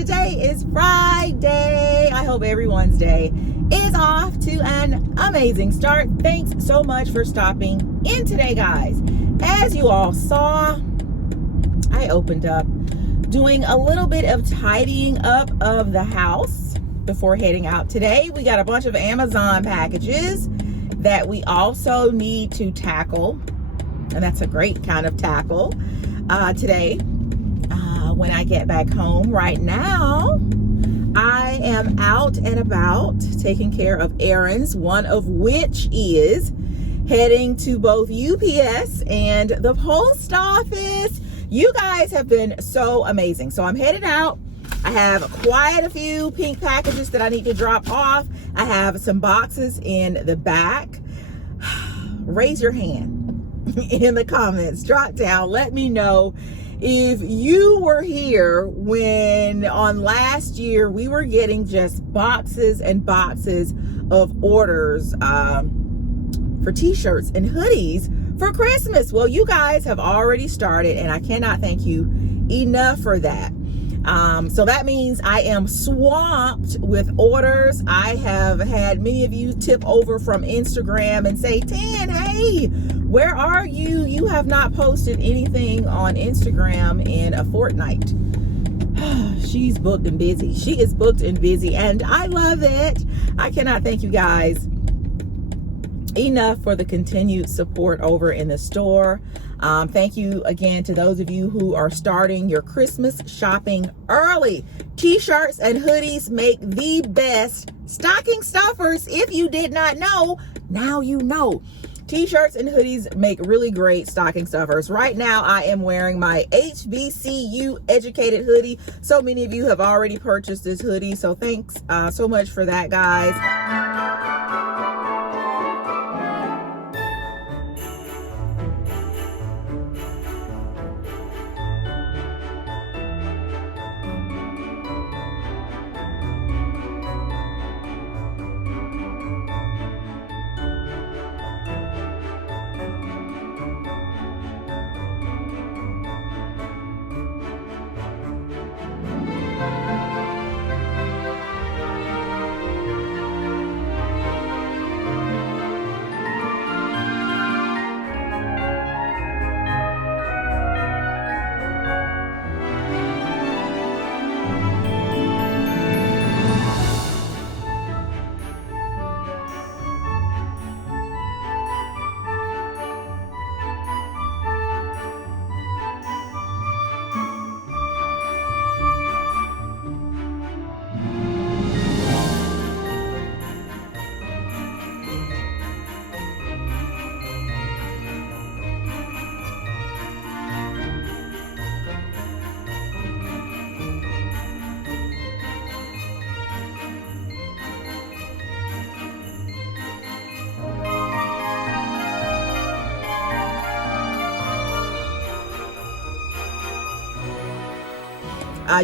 Today is Friday. I hope everyone's day is off to an amazing start. Thanks so much for stopping in today, guys. As you all saw, I opened up doing a little bit of tidying up of the house before heading out today. We got a bunch of Amazon packages that we also need to tackle, and that's a great kind of tackle today. When I get back home. Right now, I am out and about taking care of errands, one of which is heading to both UPS and the post office. You guys have been so amazing. So I'm headed out. I have quite a few pink packages that I need to drop off. I have some boxes in the back. Raise your hand in the comments. Drop down. Let me know if you were here when on last year we were getting just boxes and boxes of orders for t-shirts and hoodies for Christmas. Well, you guys have already started, and I cannot thank you enough for that. So that means I am swamped with orders. I have had many of you tip over from Instagram and say, Tan, hey, where are you? You have not posted anything on Instagram in a fortnight. She's booked and busy. She is booked and busy, and I love it. I cannot thank you guys enough for the continued support over in the store. Thank you again to those of you who are starting your Christmas shopping early. T-shirts and hoodies make the best stocking stuffers. If you did not know, now you know. T-shirts and hoodies make really great stocking stuffers. Right now, I am wearing my HBCU educated hoodie. So many of you have already purchased this hoodie, so thanks so much for that, guys.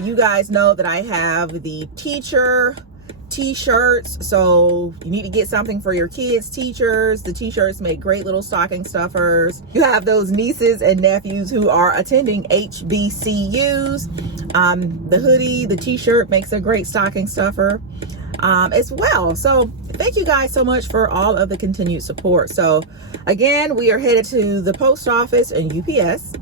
You guys know that I have the teacher t-shirts, so you need to get something for your kids' teachers. The t-shirts make great little stocking stuffers. You have those nieces and nephews who are attending HBCUs. The hoodie, the t-shirt makes a great stocking stuffer as well. So thank you guys so much for all of the continued support. So again, we are headed to the post office and UPS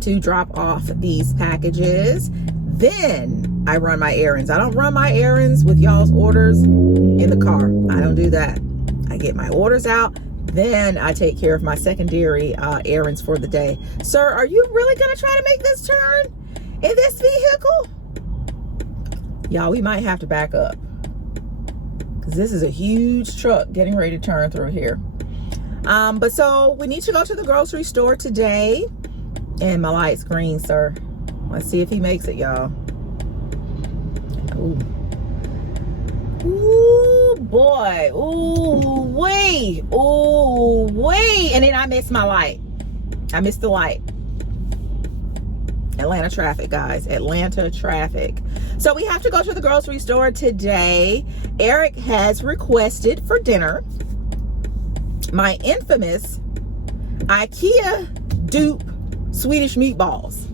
to drop off these packages. Then I run my errands. I don't run my errands with y'all's orders in the car. I don't do that. I get my orders out, then I take care of my secondary errands for the day. Sir, are you really gonna try to make this turn in this vehicle? Y'all, we might have to back up because this is a huge truck getting ready to turn through here. But so we need to go to the grocery store today. And my light's green, sir. Let's see if he makes it, y'all. Ooh. Ooh, boy. Ooh, wait. Ooh, wait. And then I missed my light. I missed the light. Atlanta traffic, guys. Atlanta traffic. So we have to go to the grocery store today. Eric has requested for dinner my infamous IKEA dupe Swedish meatballs.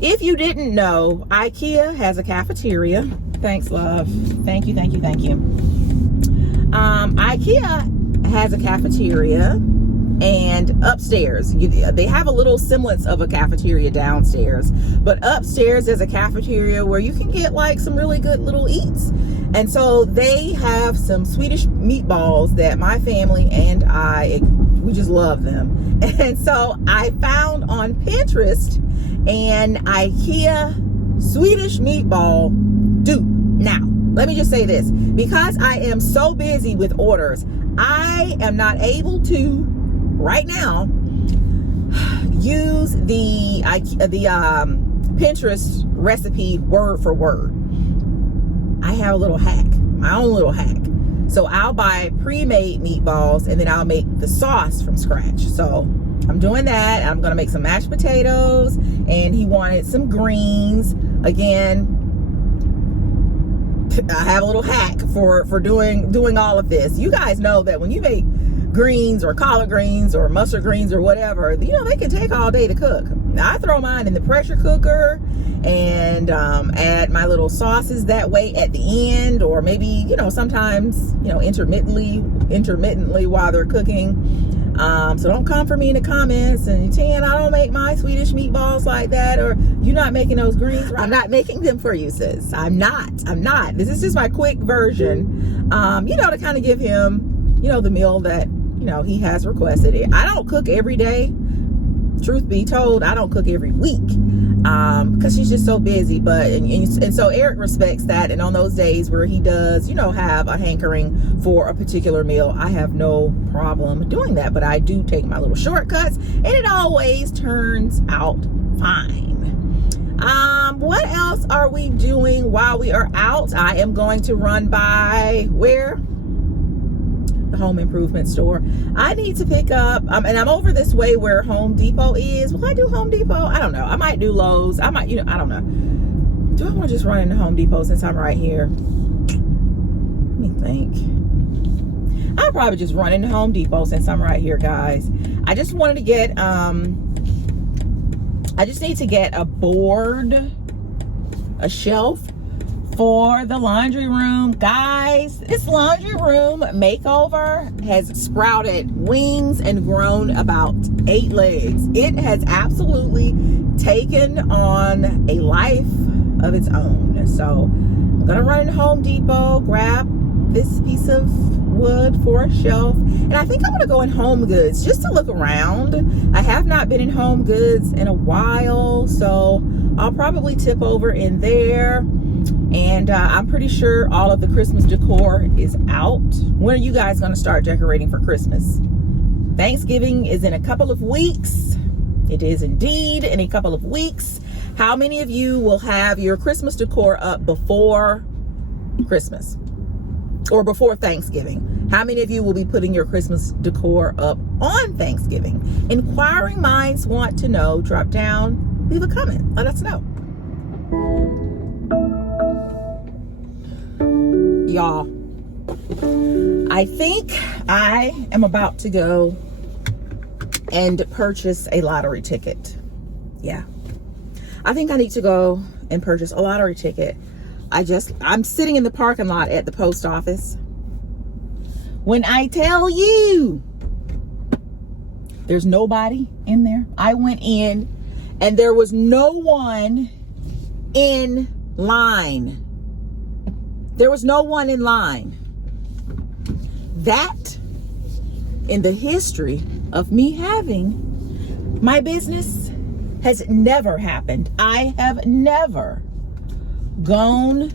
If you didn't know, IKEA has a cafeteria. Thanks, love. Thank you, thank you, thank you. IKEA has a cafeteria, and upstairs, they have a little semblance of a cafeteria downstairs, but upstairs there's a cafeteria where you can get like some really good little eats. And so they have some Swedish meatballs that my family and we just love them. And so I found on Pinterest an IKEA Swedish meatball dupe. Now, let me just say this, because I am so busy with orders, I am not able to right now use the Pinterest recipe word for word. I have a little hack, my own little hack. So I'll buy pre-made meatballs and then I'll make the sauce from scratch. So I'm doing that. I'm gonna make some mashed potatoes, and he wanted some greens. Again, I have a little hack for doing all of this. You guys know that when you make greens or collard greens or mustard greens or whatever, you know, they can take all day to cook. Now I throw mine in the pressure cooker and add my little sauces that way at the end, or maybe, you know, sometimes, you know, intermittently while they're cooking. So don't come for me in the comments and Tan, I don't make my Swedish meatballs like that, or you're not making those greens right. I'm not making them for you, sis. I'm not. This is just my quick version, you know, to kind of give him, you know, the meal that, you know, he has requested. I don't cook every day. Truth be told, I don't cook every week because she's just so busy. But and so Eric respects that, and on those days where he does, you know, have a hankering for a particular meal, I have no problem doing that. But I do take my little shortcuts, and it always turns out fine. What else are we doing while we are out? I am going to run by where? The home improvement store. I need to pick up, and I'm over this way where Home Depot is. Will I do Home Depot? I don't know. I might do Lowe's. I might, you know, I don't know. Do I want to just run into Home Depot since I'm right here? Let me think. I'll probably just run into Home Depot since I'm right here, guys. I just wanted to get, I just need to get a board, a shelf for the laundry room. Guys, this laundry room makeover has sprouted wings and grown about 8 legs. It has absolutely taken on a life of its own. So I'm gonna run to Home Depot, grab this piece of wood for a shelf, and I think I'm gonna go in Home Goods just to look around. I have not been in Home Goods in a while, so I'll probably tip over in there. And I'm pretty sure all of the Christmas decor is out. When are you guys going to start decorating for Christmas? Thanksgiving is in a couple of weeks. It is indeed in a couple of weeks. How many of you will have your Christmas decor up before Christmas or before Thanksgiving? How many of you will be putting your Christmas decor up on Thanksgiving? Inquiring minds want to know. Drop down, leave a comment, let us know. Y'all, I think I am about to go and purchase a lottery ticket. Yeah, I think I need to go and purchase a lottery ticket. I'm sitting in the parking lot at the post office. When I tell you there's nobody in there, I went in and there was no one in line. There was no one in line. That, in the history of me having my business, has never happened. I have never gone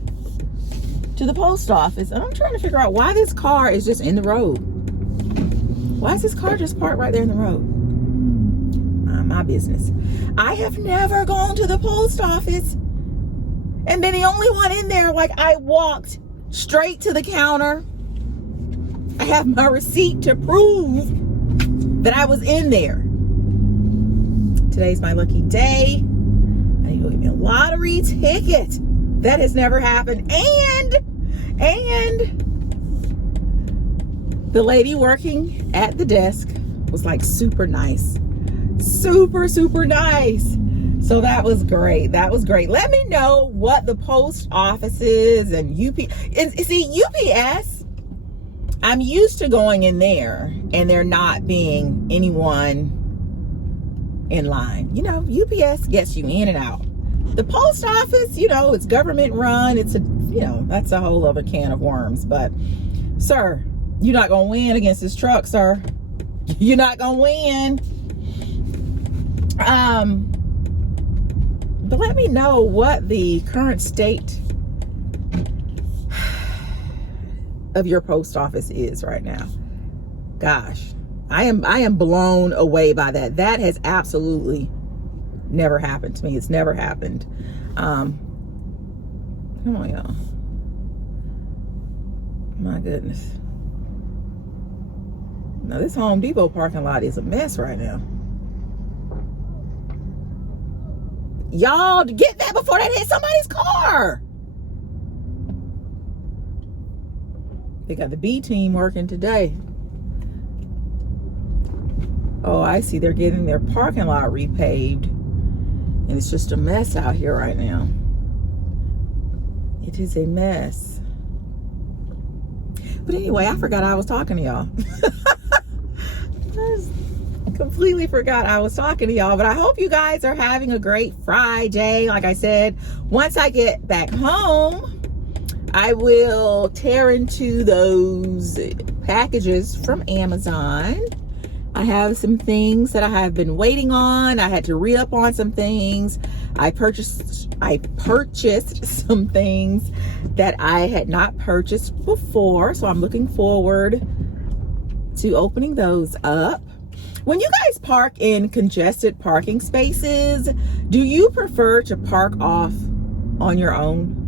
to the post office, and I'm trying to figure out why this car is just in the road. Why is this car just parked right there in the road? My business. I have never gone to the post office and been the only one in there. Like, I walked straight to the counter. I have my receipt to prove that I was in there. Today's my lucky day. I need to go get me a lottery ticket. That has never happened. And the lady working at the desk was like super nice. Super nice. So that was great. That was great. Let me know what the post offices and see, UPS, I'm used to going in there and there not being anyone in line. You know, UPS gets you in and out. The post office, you know, it's government run. It's a, you know, that's a whole other can of worms. But, sir, you're not going to win against this truck, sir. You're not going to win. But let me know what the current state of your post office is right now. Gosh, I am blown away by that. That has absolutely never happened to me. It's never happened. Come on, y'all. My goodness. Now this Home Depot parking lot is a mess right now. Y'all, get that before that hit somebody's car. They got the B team working today. Oh, I see. They're getting their parking lot repaved. And it's just a mess out here right now. It is a mess. But anyway, I forgot I was talking to y'all. I completely forgot I was talking to y'all. But I hope you guys are having a great Friday. Like I said, once I get back home, I will tear into those packages from Amazon. I have some things that I have been waiting on. I had to re-up on some things. I purchased some things that I had not purchased before. So I'm looking forward to opening those up. When you guys park in congested parking spaces, do you prefer to park off on your own?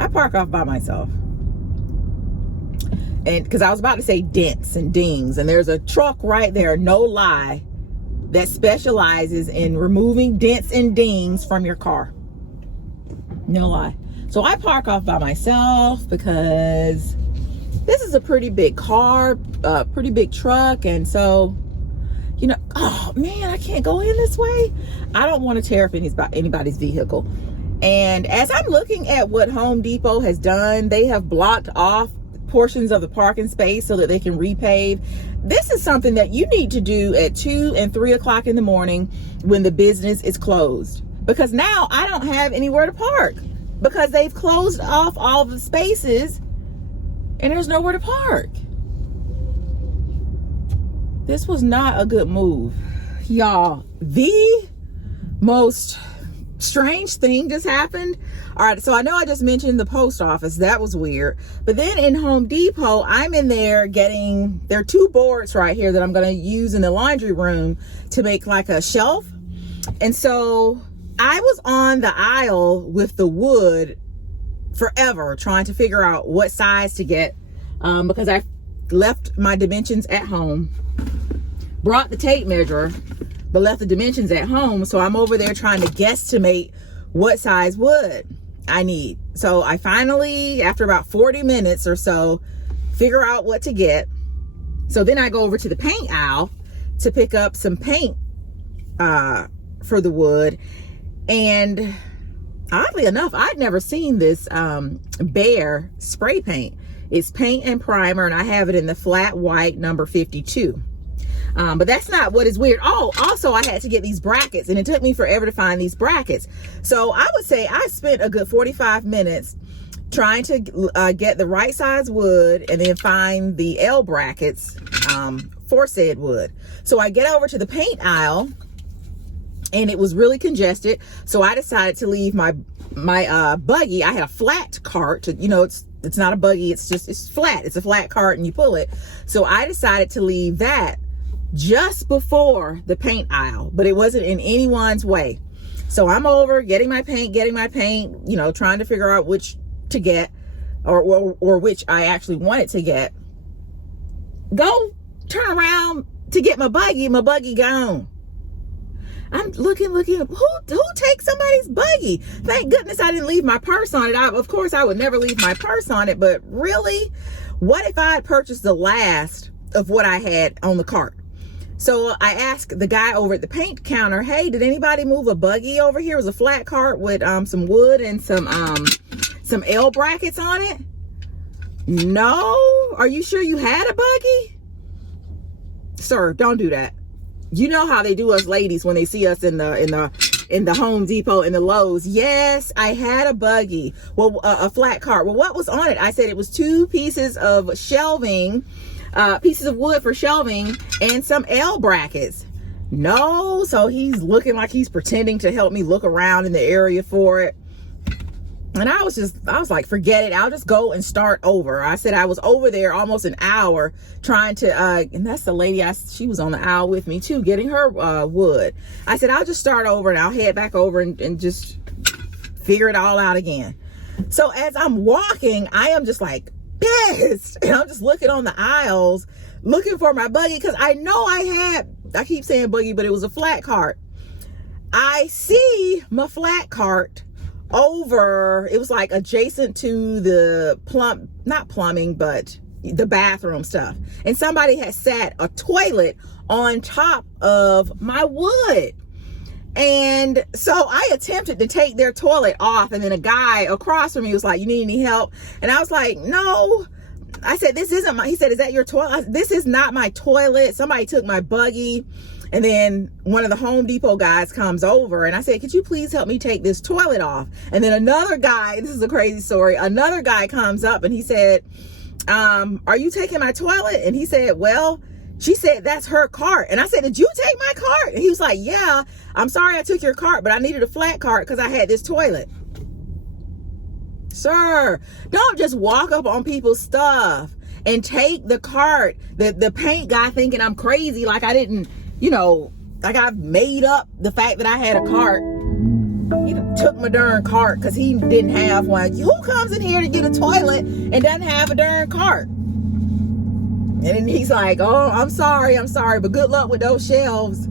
I park off by myself. And because I was about to say dents and dings, and there's a truck right there, no lie, that specializes in removing dents and dings from your car. No lie. So I park off by myself because this is a pretty big car, pretty big truck. And so, you know, oh man, I can't go in this way. I don't want to tear up anybody's vehicle. And as I'm looking at what Home Depot has done, they have blocked off portions of the parking space so that they can repave. This is something that you need to do at 2 and 3 o'clock in the morning when the business is closed. Because now I don't have anywhere to park because they've closed off all the spaces and there's nowhere to park. This was not a good move. Y'all, the most strange thing just happened. All right, so I know I just mentioned the post office. That was weird. But then in Home Depot, I'm in there there are 2 boards right here that I'm going to use in the laundry room to make like a shelf. And so I was on the aisle with the wood forever trying to figure out what size to get because I left my dimensions at home, brought the tape measure, but left the dimensions at home. So I'm over there trying to guesstimate what size wood I need. So I finally, after about 40 minutes or so, figure out what to get. So then I go over to the paint aisle to pick up some paint for the wood. And oddly enough, I'd never seen this Bear spray paint. It's paint and primer, and I have it in the flat white number 52. But that's not what is weird. Oh, also I had to get these brackets, and it took me forever to find these brackets. So I would say I spent a good 45 minutes trying to get the right size wood and then find the L brackets for said wood. So I get over to the paint aisle and it was really congested. So I decided to leave my buggy. I had a flat cart. You know, it's not a buggy. It's flat. It's a flat cart and you pull it. So I decided to leave that just before the paint aisle, but it wasn't in anyone's way. So I'm over getting my paint, you know, trying to figure out which to get or which I actually wanted to get. Go turn around to get my buggy gone. I'm looking, who takes somebody's buggy? Thank goodness I didn't leave my purse on it. Of course I would never leave my purse on it, but really, what if I had purchased the last of what I had on the cart? So I asked the guy over at the paint counter, hey, did anybody move a buggy over here? It was a flat cart with some wood and some L brackets on it. No? Are you sure you had a buggy? Sir, don't do that. You know how they do us ladies when they see us in the Home Depot and the Lowe's. Yes, I had a buggy. Well, a flat cart. Well, what was on it? I said it was 2 pieces of shelving, pieces of wood for shelving, and some L brackets. No, so he's looking like he's pretending to help me look around in the area for it. And I was like, forget it. I'll just go and start over. I said I was over there almost an hour trying to, and that's the lady, she was on the aisle with me too, getting her wood. I said, I'll just start over and I'll head back over and just figure it all out again. So as I'm walking, I am just like pissed. And I'm just looking on the aisles, looking for my buggy, because I know I keep saying buggy, but it was a flat cart. I see my flat cart over, it was like adjacent to the not plumbing, but the bathroom stuff. And somebody had sat a toilet on top of my wood. And so I attempted to take their toilet off, and then a guy across from me was like, you need any help? And I was like, no. I said, this isn't my, he said, is that your toilet? This is not my toilet. Somebody took my buggy. And then one of the Home Depot guys comes over, and I said, could you please help me take this toilet off? And then another guy, this is a crazy story, another guy comes up and he said, are you taking my toilet? And he said, well, she said that's her cart. And I said, did you take my cart? And he was like, yeah, I'm sorry I took your cart, but I needed a flat cart because I had this toilet. Sir, don't just walk up on people's stuff and take the cart. The paint guy thinking I'm crazy, like I didn't, you know, like I've made up the fact that I had a cart. He took my darn cart because he didn't have one. Who comes in here to get a toilet and doesn't have a darn cart? And then he's like, oh, I'm sorry, but good luck with those shelves.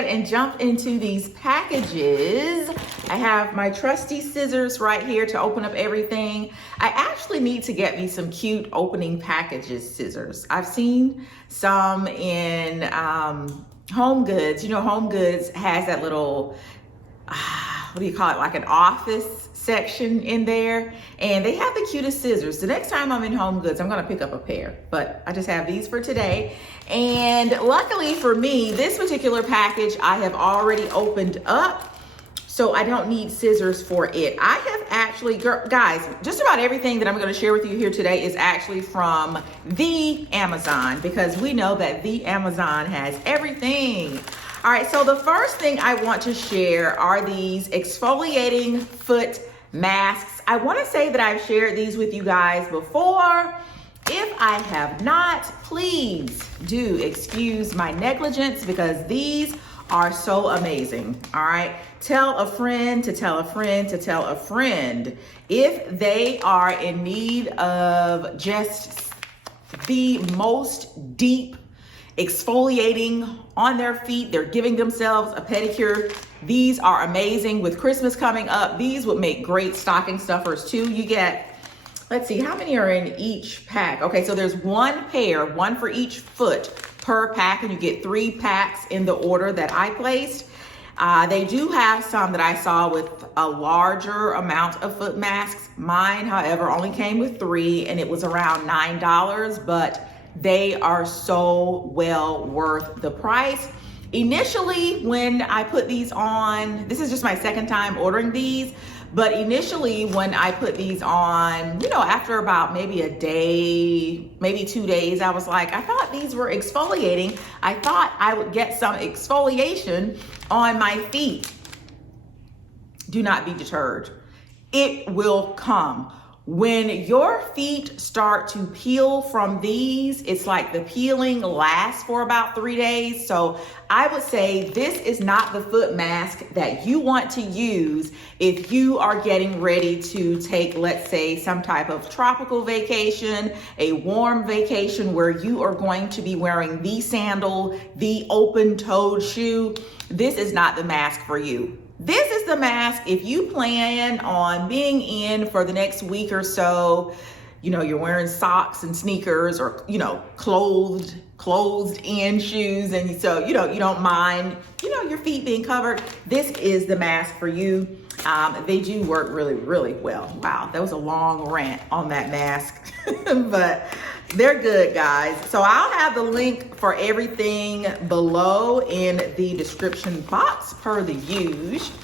And jump into these packages. I have my trusty scissors right here to open up everything. I actually need to get me some cute opening packages scissors. I've seen some in Home Goods. You know, Home Goods has that little, what do you call it? Like an office section in there, and they have the cutest scissors. The next time I'm in Home Goods, I'm gonna pick up a pair, but I just have these for today. And luckily for me, this particular package I have already opened up, so I don't need scissors for it. I have actually, guys, just about everything that I'm gonna share with you here today is actually from the Amazon, because we know that the Amazon has everything. All right, so the first thing I want to share are these exfoliating foot masks. I want to say that I've shared these with you guys before. If I have not, please do excuse my negligence, because these are so amazing. All right, tell a friend to tell a friend to tell a friend if they are in need of just the most deep exfoliating on their feet. They're giving themselves a pedicure. These are amazing. With Christmas coming up, these would make great stocking stuffers too. You get, let's see, how many are in each pack? Okay, so there's one pair, one for each foot per pack, and you get 3 packs in the order that I placed. They do have some that I saw with a larger amount of foot masks. Mine, however, only came with 3, and it was around $9, but they are so well worth the price. Initially, when I put these on, this is just my second time ordering these, but initially when I put these on, you know, after about maybe a day, maybe 2 days, I was like, I thought these were exfoliating. I thought I would get some exfoliation on my feet. Do not be deterred. It will come. When your feet start to peel from these, it's like the peeling lasts for about 3 days. So I would say this is not the foot mask that you want to use if you are getting ready to take, let's say, some type of tropical vacation, a warm vacation where you are going to be wearing the sandal, the open-toed shoe. This is not the mask for you. This is the mask if you plan on being in for the next week or so. You know, you're wearing socks and sneakers, or, you know, closed in shoes, and so, you know, you don't mind, you know, your feet being covered. This is the mask for you. They do work really, really well. Wow, that was a long rant on that mask, but they're good, guys. So I'll have the link for everything below in the description box per the usual.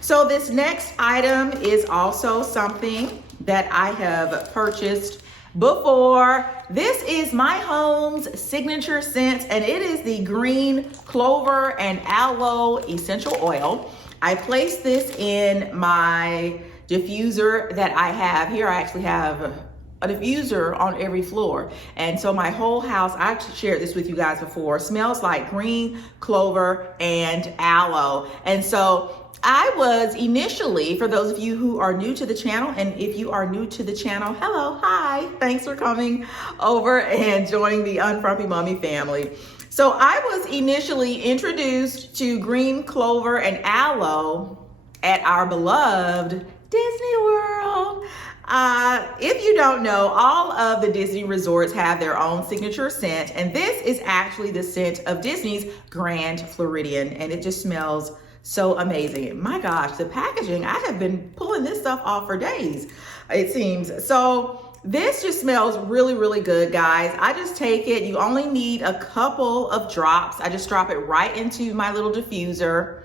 So this next item is also something that I have purchased before. This is my home's signature scent, and it is the green clover and aloe essential oil. I placed this in my diffuser that I have here. I actually have a diffuser on every floor, and so my whole house, I've shared this with you guys before, smells like green clover and aloe. And so I was initially, for those of you who are new to the channel, and if you are new to the channel, hello, hi, thanks for coming over and joining the Unfrumpy Mommy family. So I was initially introduced to green clover and aloe at our beloved Disney World. If you don't know, all of the Disney resorts have their own signature scent, and this is actually the scent of Disney's Grand Floridian, and it just smells so amazing. My gosh, the packaging, I have been pulling this stuff off for days, it seems. So this just smells really, really good, guys. I just take it, you only need a couple of drops. I just drop it right into my little diffuser.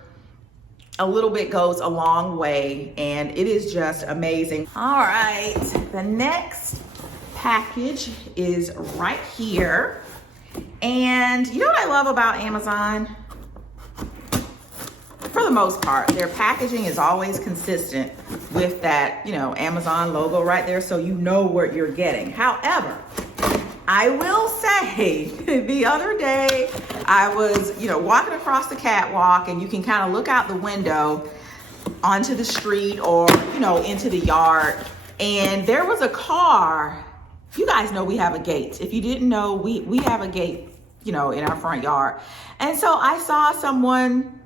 A little bit goes a long way, and it is just amazing. All right, the next package is right here. And you know what I love about Amazon? For the most part, their packaging is always consistent with that, you know, Amazon logo right there, so you know what you're getting. However, I will say the other day I was, you know, walking across the catwalk, and you can kind of look out the window onto the street or, you know, into the yard, and there was a car. You guys know we have a gate. If you didn't know, we have a gate, you know, in our front yard. And so I saw someone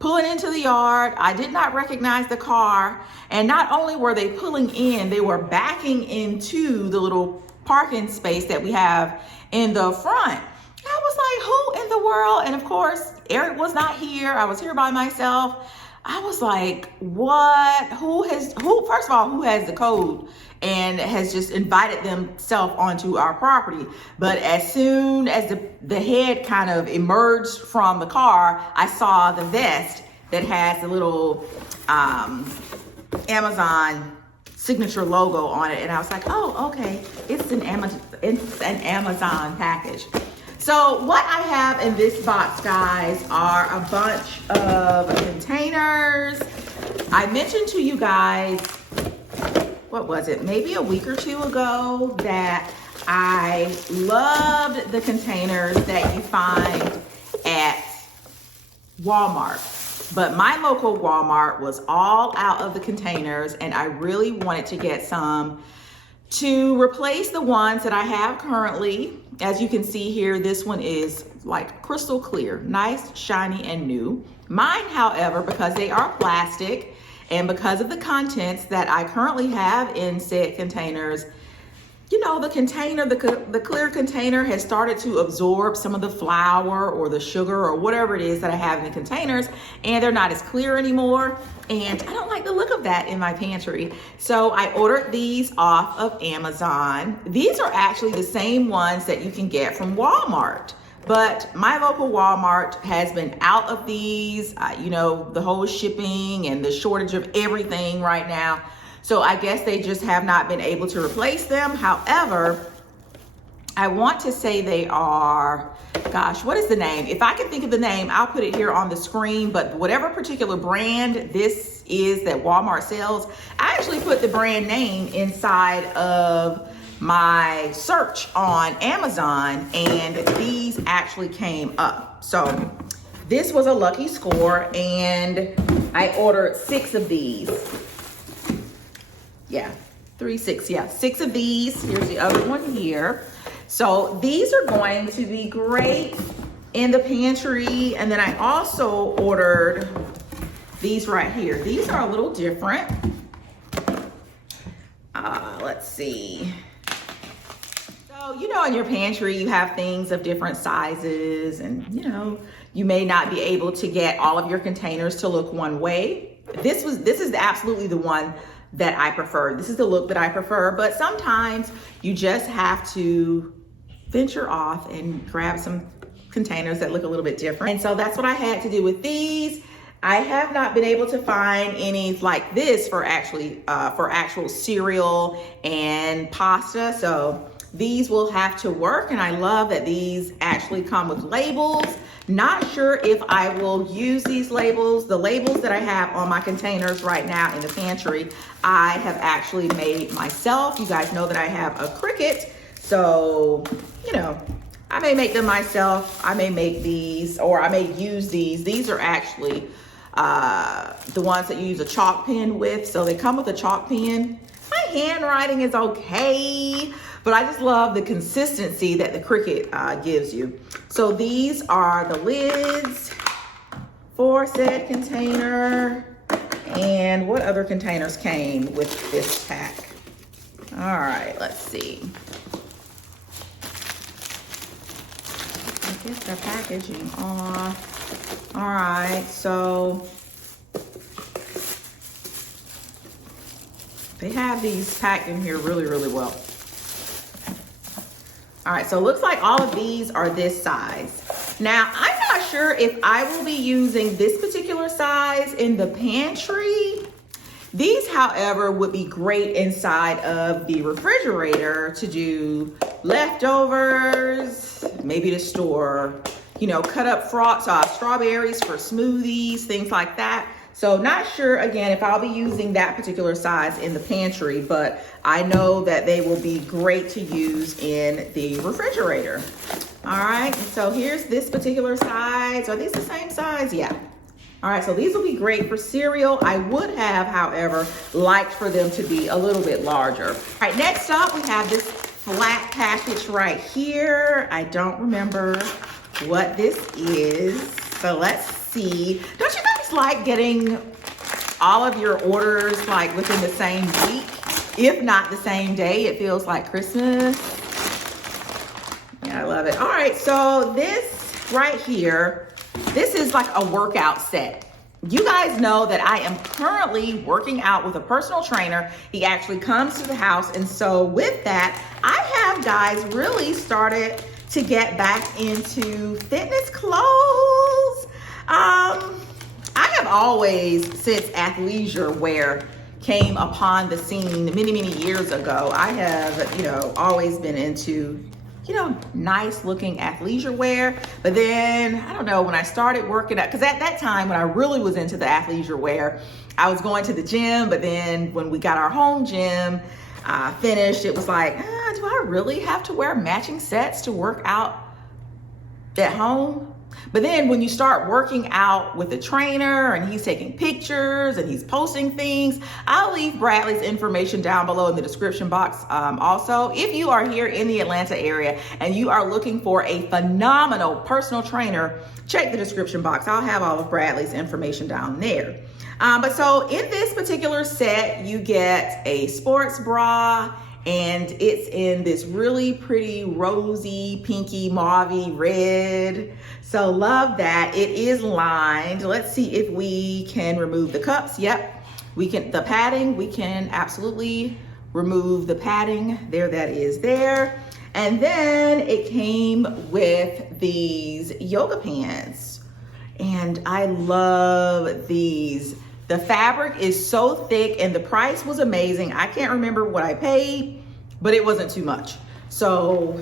pulling into the yard. I did not recognize the car, and not only were they pulling in, they were backing into the little parking space that we have in the front. I was like, who in the world? And of course, Eric was not here. I was here by myself. I was like, what? First of all, who has the code and has just invited themselves onto our property? But as soon as the head kind of emerged from the car, I saw the vest that has the little Amazon signature logo on it. And I was like, oh, okay, it's an Amazon package. So what I have in this box, guys, are a bunch of containers. I mentioned to you guys, what was it, maybe a week or two ago, that I loved the containers that you find at Walmart. But my local Walmart was all out of the containers, and I really wanted to get some to replace the ones that I have currently. As you can see here, this one is like crystal clear, nice, shiny, and new. Mine, however, because they are plastic and because of the contents that I currently have in said containers, you know, the container, the clear container has started to absorb some of the flour or the sugar or whatever it is that I have in the containers, and they're not as clear anymore. And I don't like the look of that in my pantry. So I ordered these off of Amazon. These are actually the same ones that you can get from Walmart. But my local Walmart has been out of these, you know, the whole shipping and the shortage of everything right now. So I guess they just have not been able to replace them. However, I want to say they are, gosh, what is the name? If I can think of the name, I'll put it here on the screen. But whatever particular brand this is that Walmart sells, I actually put the brand name inside of my search on Amazon, and these actually came up. So this was a lucky score, and I ordered 6 of these. Yeah, 6 of these. Here's the other one here. So these are going to be great in the pantry. And then I also ordered these right here. These are a little different. Let's see. So, you know, in your pantry, you have things of different sizes, and, you know, you may not be able to get all of your containers to look one way. This is absolutely the one that I prefer. This is the look that I prefer, but sometimes you just have to venture off and grab some containers that look a little bit different. And so that's what I had to do with these. I have not been able to find any like this for actual cereal and pasta. So these will have to work, and I love that these actually come with labels. Not sure if I will use these labels. The labels that I have on my containers right now in the pantry, I have actually made myself. You guys know that I have a Cricut, so, you know, I may make them myself. I may make these, or I may use these. These are actually the ones that you use a chalk pen with. So they come with a chalk pen. My handwriting is okay, but I just love the consistency that the Cricut gives you. So these are the lids for said container. And what other containers came with this pack? All right, let's see. I guess they're packaging off. All right, so they have these packed in here really, really well. All right, so it looks like all of these are this size. Now, I'm not sure if I will be using this particular size in the pantry. These, however, would be great inside of the refrigerator to do leftovers, maybe to store, you know, cut up strawberries for smoothies, things like that. So not sure, again, if I'll be using that particular size in the pantry, but I know that they will be great to use in the refrigerator. All right, so here's this particular size. Are these the same size? Yeah. All right, so these will be great for cereal. I would have, however, liked for them to be a little bit larger. All right, next up, we have this flat package right here. I don't remember what this is, so let's see. Don't you guys like getting all of your orders like within the same week, if not the same day? It feels like Christmas. Yeah, I love it. All right, so this right here, this is like a workout set. you guys know that I am currently working out with a personal trainer. He actually comes to the house. And so with that, I have guys really started to get back into fitness clothes. I have always, since athleisure wear came upon the scene many, many years ago, I have, always been into, nice looking athleisure wear. But then, I don't know, when I started working out, because at that time when I really was into the athleisure wear, I was going to the gym, but then when we got our home gym finished, it was like, do I really have to wear matching sets to work out at home? But then when you start working out with a trainer and he's taking pictures and he's posting things, I'll leave Bradley's information down below in the description box. Also, if you are here in the Atlanta area and you are looking for a phenomenal personal trainer, check the description box. I'll have all of Bradley's information down there. But so in this particular set, you get a sports bra, and it's in this really pretty rosy, pinky, mauvey red. So love that. It is lined. Let's see if we can remove the cups. Yep, we can. The padding, we can absolutely remove the padding. There, that is there. And then it came with these yoga pants. And I love these. The fabric is so thick and the price was amazing. I can't remember what I paid, but it wasn't too much. So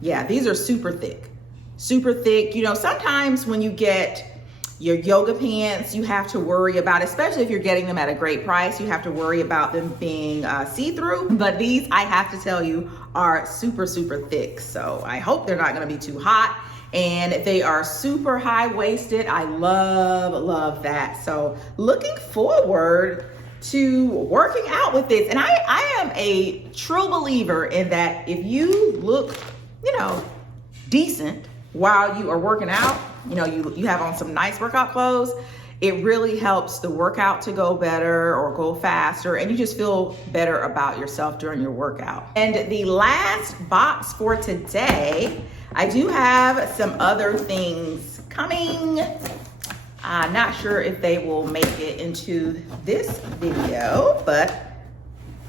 yeah, these are super thick, super thick. Sometimes when you get your yoga pants, you have to worry about, especially if you're getting them at a great price, you have to worry about them being see-through. But these, I have to tell you, are super, super thick. So I hope they're not gonna be too hot. And they are super high-waisted. I love that. So looking forward to working out with this. And I am a true believer in that if you look, decent while you are working out, you have on some nice workout clothes, it really helps the workout to go better or go faster, and you just feel better about yourself during your workout. And the last box for today, I do have some other things coming. I'm not sure if they will make it into this video, but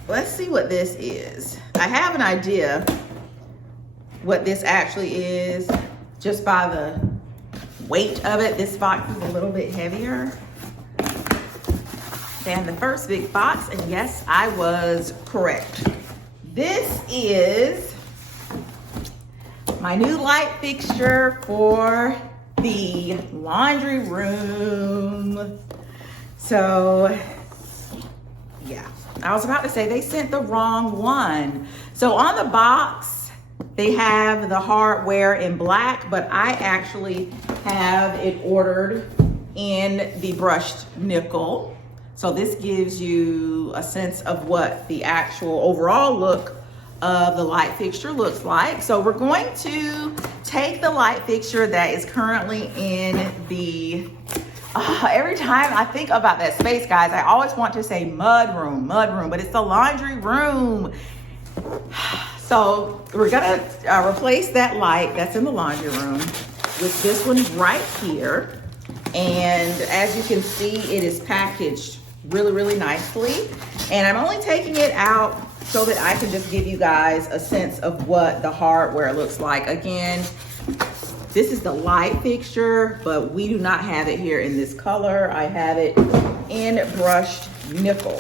let's see what this is. I have an idea what this actually is just by the weight of it. This box is a little bit heavier than the first big box, and yes, I was correct. This is my new light fixture for the laundry room. So yeah, I was about to say they sent the wrong one. So on the box, they have the hardware in black, but I actually have it ordered in the brushed nickel. So this gives you a sense of what the actual overall look of the light fixture looks like. So we're going to take the light fixture that is currently in the, every time I think about that space, guys, I always want to say mud room, but it's the laundry room. So we're gonna replace that light that's in the laundry room with this one right here. And as you can see, it is packaged really, really nicely. And I'm only taking it out so that I can just give you guys a sense of what the hardware looks like. Again, this is the light fixture, but we do not have it here in this color. I have it in brushed nickel.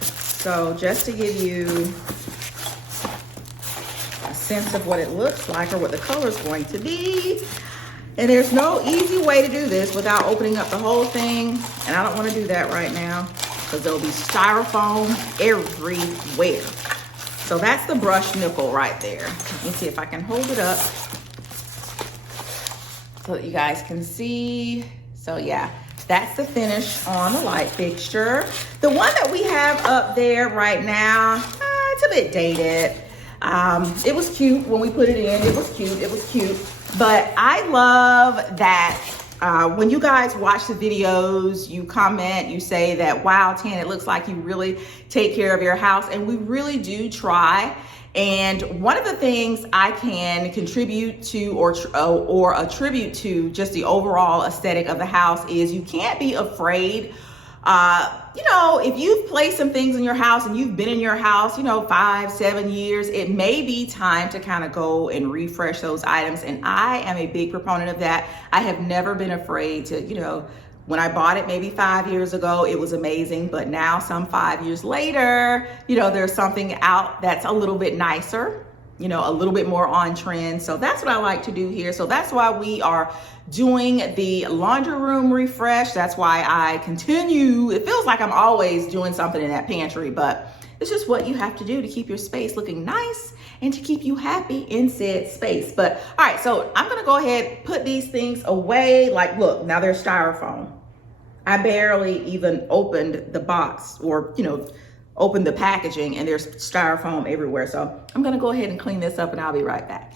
So just to give you a sense of what it looks like or what the color is going to be. And there's no easy way to do this without opening up the whole thing. And I don't want to do that right now because there'll be styrofoam everywhere. So that's the brushed nickel right there. Let me see if I can hold it up so that you guys can see. So yeah, that's the finish on the light fixture. The one that we have up there right now, it's a bit dated. It was cute when we put it in. It was cute. But I love that When you guys watch the videos, you comment, you say that, wow, Tan, it looks like you really take care of your house. And we really do try. And one of the things I can contribute to or attribute to just the overall aesthetic of the house is you can't be afraid. You know, if you've placed some things in your house and you've been in your house, you know, 5, 7 years, it may be time to kind of go and refresh those items. And I am a big proponent of that. I have never been afraid to, you know, when I bought it maybe 5 years ago, it was amazing. But now some 5 years later, you know, there's something out that's a little bit nicer, you know, a little bit more on trend. So that's what I like to do here. So that's why we are doing the laundry room refresh. That's why I continue. It feels like I'm always doing something in that pantry, but it's just what you have to do to keep your space looking nice and to keep you happy in said space. But all right, so I'm gonna go ahead, put these things away. Like, look, now they're styrofoam. I barely even opened the box or, you know, opened the packaging, and there's styrofoam everywhere. So I'm gonna go ahead and clean this up and I'll be right back.